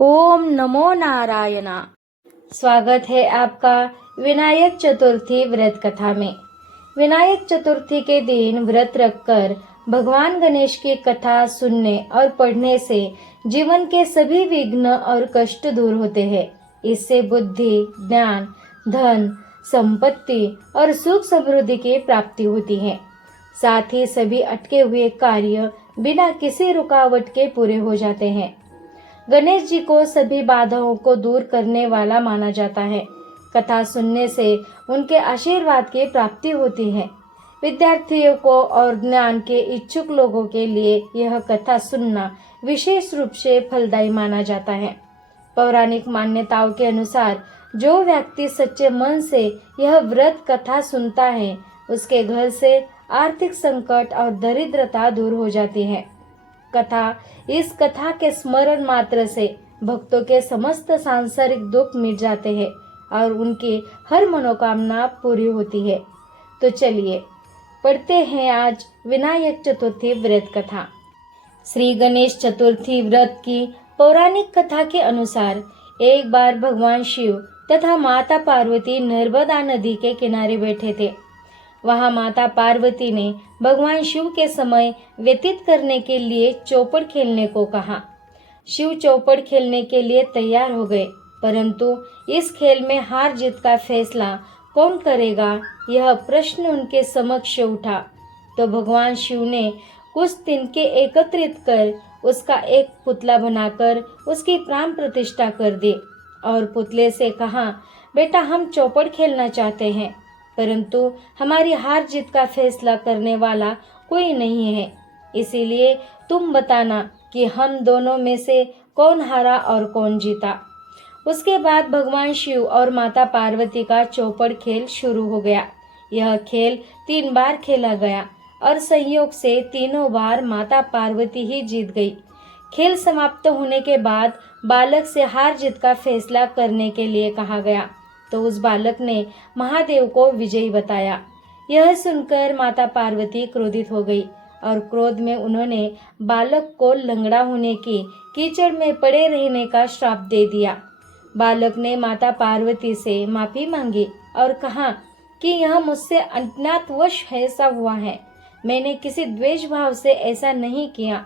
ओम नमो नारायणा। स्वागत है आपका विनायक चतुर्थी व्रत कथा में। विनायक चतुर्थी के दिन व्रत रखकर भगवान गणेश की कथा सुनने और पढ़ने से जीवन के सभी विघ्न और कष्ट दूर होते हैं। इससे बुद्धि, ज्ञान, धन, संपत्ति और सुख समृद्धि की प्राप्ति होती है। साथ ही सभी अटके हुए कार्य बिना किसी रुकावट के पूरे हो जाते हैं। गणेश जी को सभी बाधाओं को दूर करने वाला माना जाता है। कथा सुनने से उनके आशीर्वाद की प्राप्ति होती है। विद्यार्थियों को और ज्ञान के इच्छुक लोगों के लिए यह कथा सुनना विशेष रूप से फलदायी माना जाता है। पौराणिक मान्यताओं के अनुसार जो व्यक्ति सच्चे मन से यह व्रत कथा सुनता है, उसके घर से आर्थिक संकट और दरिद्रता दूर हो जाती है। इस कथा के स्मरण मात्र से भक्तों के समस्त सांसारिक दुख मिट जाते हैं और उनकी हर मनोकामना पूरी होती है। तो चलिए पढ़ते हैं आज विनायक चतुर्थी व्रत कथा। श्री गणेश चतुर्थी व्रत की पौराणिक कथा के अनुसार एक बार भगवान शिव तथा माता पार्वती नर्मदा नदी के किनारे बैठे थे। वहां माता पार्वती ने भगवान शिव के समय व्यतीत करने के लिए चौपड़ खेलने को कहा। शिव चौपड़ खेलने के लिए तैयार हो गए, परंतु इस खेल में हार जीत का फैसला कौन करेगा, यह प्रश्न उनके समक्ष उठा। तो भगवान शिव ने कुछ तिनके एकत्रित कर उसका एक पुतला बनाकर उसकी प्राण प्रतिष्ठा कर दी और पुतले से कहा, बेटा हम चौपड़ खेलना चाहते हैं, परंतु हमारी हार जीत का फैसला करने वाला कोई नहीं है, इसीलिए तुम बताना कि हम दोनों में से कौन हारा और कौन जीता। उसके बाद भगवान शिव और माता पार्वती का चौपड़ खेल शुरू हो गया। यह खेल 3 बार खेला गया और संयोग से तीनों बार माता पार्वती ही जीत गई। खेल समाप्त होने के बाद बालक से हार जीत का फैसला करने के लिए कहा गया, तो उस बालक ने महादेव को विजयी बताया। यह सुनकर माता पार्वती क्रोधित हो गई और क्रोध में उन्होंने बालक को लंगड़ा होने की, कीचड़ में पड़े रहने का श्राप दे दिया। बालक ने माता पार्वती से माफी मांगी और कहा कि यह मुझसे अज्ञातवश ऐसा हुआ है, मैंने किसी द्वेष भाव से ऐसा नहीं किया।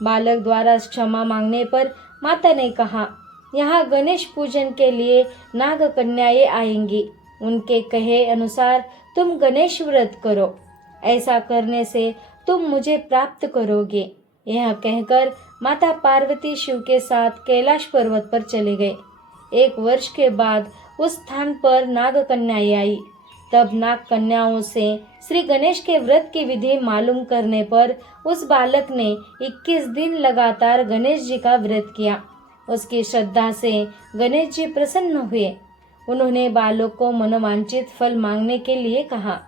बालक द्वारा क्षमा मांगने पर माता ने कहा, यहाँ गणेश पूजन के लिए नाग कन्याएं आएंगी, उनके कहे अनुसार तुम गणेश व्रत करो, ऐसा करने से तुम मुझे प्राप्त करोगे। यह कहकर माता पार्वती शिव के साथ कैलाश पर्वत पर चले गए। 1 वर्ष के बाद उस स्थान पर नाग कन्याएं आई। तब नाग कन्याओं से श्री गणेश के व्रत की विधि मालूम करने पर उस बालक ने 21 दिन लगातार गणेश जी का व्रत किया। उसकी श्रद्धा से गणेश जी प्रसन्न हुए। उन्होंने बालक को मनोवांछित फल मांगने के लिए कहा।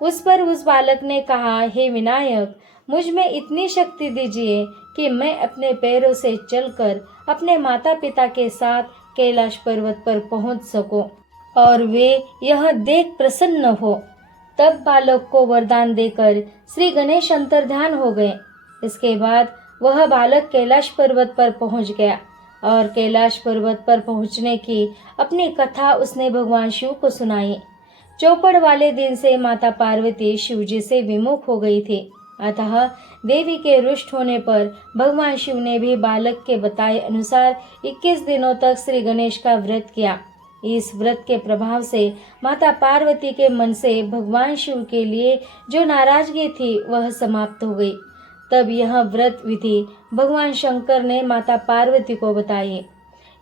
उस पर उस बालक ने कहा, हे विनायक, मुझ में इतनी शक्ति दीजिए कि मैं अपने पैरों से चलकर अपने माता पिता के साथ कैलाश पर्वत पर पहुंच सकूं और वे यह देख प्रसन्न हो। तब बालक को वरदान देकर श्री गणेश अंतर्ध्यान हो गए। इसके बाद वह बालक कैलाश पर्वत पर पहुंच गया और कैलाश पर्वत पर पहुंचने की अपनी कथा उसने भगवान शिव को सुनाई। चौपड़ वाले दिन से माता पार्वती शिव जी से विमुख हो गई थी, अतः देवी के रुष्ट होने पर भगवान शिव ने भी बालक के बताए अनुसार 21 दिनों तक श्री गणेश का व्रत किया। इस व्रत के प्रभाव से माता पार्वती के मन से भगवान शिव के लिए जो नाराजगी थी वह समाप्त हो गई। तब यह व्रत विधि भगवान शंकर ने माता पार्वती को बताई।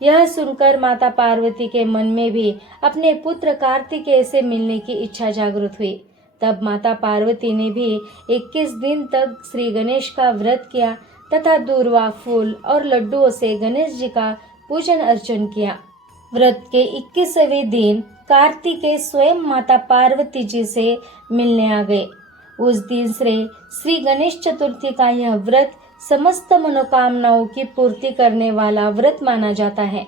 यह सुनकर माता पार्वती के मन में भी अपने पुत्र कार्तिकेय से मिलने की इच्छा जागृत हुई। तब माता पार्वती ने भी 21 दिन तक श्री गणेश का व्रत किया तथा दूर्वा, फूल और लड्डुओं से गणेश जी का पूजन अर्चन किया। व्रत के 21वें दिन कार्तिकेय स्वयं माता पार्वती जी से मिलने आ गए। उस दिन से श्री गणेश चतुर्थी का यह व्रत समस्त मनोकामनाओं की पूर्ति करने वाला व्रत माना जाता है।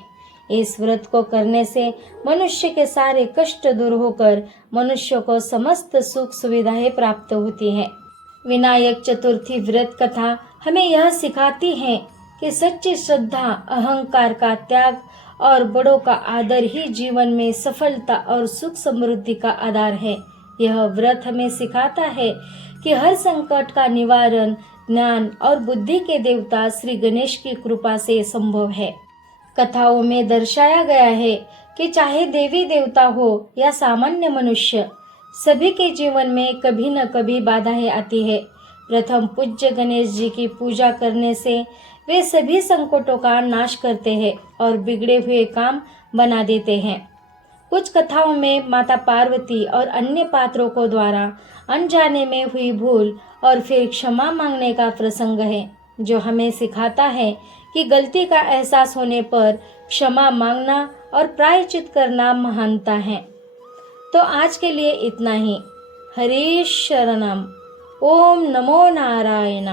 इस व्रत को करने से मनुष्य के सारे कष्ट दूर होकर मनुष्य को समस्त सुख सुविधाएं प्राप्त होती हैं। विनायक चतुर्थी व्रत कथा हमें यह सिखाती है कि सच्ची श्रद्धा, अहंकार का त्याग और बड़ों का आदर ही जीवन में सफलता और सुख समृद्धि का आधार है। यह व्रत हमें सिखाता है कि हर संकट का निवारण ज्ञान और बुद्धि के देवता श्री गणेश की कृपा से संभव है। कथाओं में दर्शाया गया है कि चाहे देवी देवता हो या सामान्य मनुष्य, सभी के जीवन में कभी न कभी बाधाएं आती है। प्रथम पूज्य गणेश जी की पूजा करने से वे सभी संकटों का नाश करते हैं और बिगड़े हुए काम बना देते हैं। कुछ कथाओं में माता पार्वती और अन्य पात्रों को द्वारा अनजाने में हुई भूल और फिर क्षमा मांगने का प्रसंग है, जो हमें सिखाता है कि गलती का एहसास होने पर क्षमा मांगना और प्रायश्चित करना महानता है। तो आज के लिए इतना ही। हरे शरणम। ओम नमो नारायण।